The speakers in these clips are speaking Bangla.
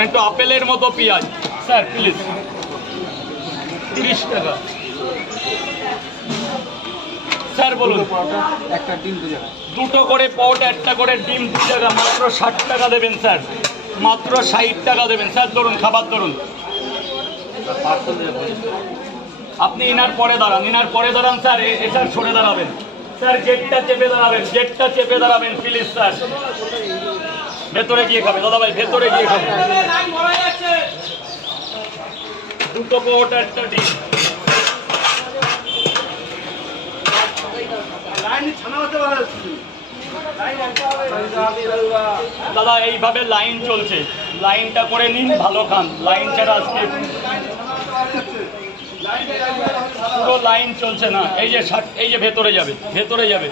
একটু আপেলের মতো পেঁয়াজ স্যার প্লিজ 30 টাকা স্যার বলুন। একটা ডিম 2 টাকা, দুটো করে পট, একটা করে ডিম 2 টাকা, মাত্র 60 টাকা দেবেন স্যার, মাত্র 60 টাকা দেবেন স্যার। ধরুন খাবার ধরুন। আপনি ইনার পরে দাঁড়ান, ইনার পরে দাঁড়ান স্যার, স্যার সরে দাঁড়াবেন স্যার, গেটটা চেপে দাঁড়াবেন, গেটটা চেপে দাঁড়াবেন প্লিজ স্যার। ভেতরে গিয়ে খাবে দাদা ভাই, ভেতরে গিয়ে খাবে। দুটো পট, একটা ডিম। দাদা এইভাবে লাইন চলছে, লাইনটা করে নিন, ভালো খান। লাইন ছাড়া আজকে পুরো লাইন চলছে না। এই যে এই যে ভেতরে যাবে, ভেতরে যাবে।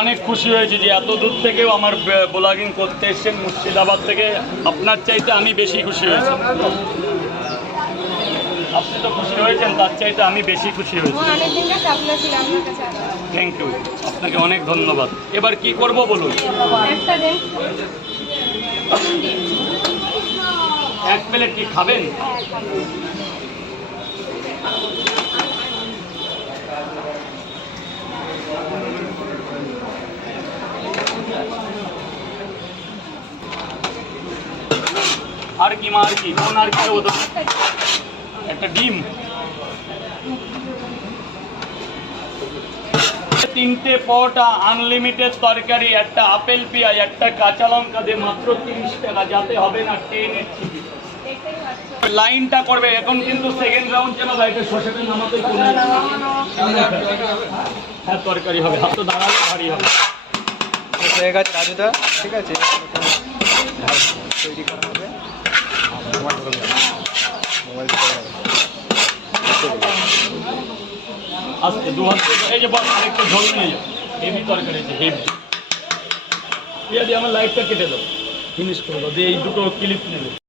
অনেক খুশি হয়েছি যে এত দূর থেকেও আমার ব্লগিং করতে এসেছেন মুর্শিদাবাদ থেকে। আপনার চাইতে আমি বেশি খুশি হয়েছি। আপনি তো খুশি হয়েছেন, তার চাইতে আমি বেশি খুশি হয়েছি। থ্যাংক ইউ, আপনাকে অনেক ধন্যবাদ। এবার কি করব বলুন। এক প্লেট কি খাবেন? আর কি মা, আর কি কোন, আর কি একটা ডিম, 3টে পটা, আনলিমিটেড তরকারি, একটা আপেল পেঁয়াজ, একটা কাঁচা লঙ্কা দিয়ে মাত্র 30 টাকা। যাতে হবে না ট্রেনের টিকিট। লাইনটা করবে এখন কিন্তু সেকেন্ড রাউন্ড যেন গাড়িটা শসাটা নামাতে চলে। হ্যাঁ তরকারি হবে, হাত তো দাঁড়ালে ভারী হবে। হয়ে গেছে রাজুদা, ঠিক আছে, তৈরি করা হবে। আজকে 2 হাত এই যে বল, আরেকটু ঝোল নিয়ে যাও। হেভি তরকারি আছে, হেভি। পেঁয়াজ দিয়ে আমার লাইটটা কেটে দাও, ফিনিশ করে দাও দিয়ে এই দুটো ক্লিপ নেবে।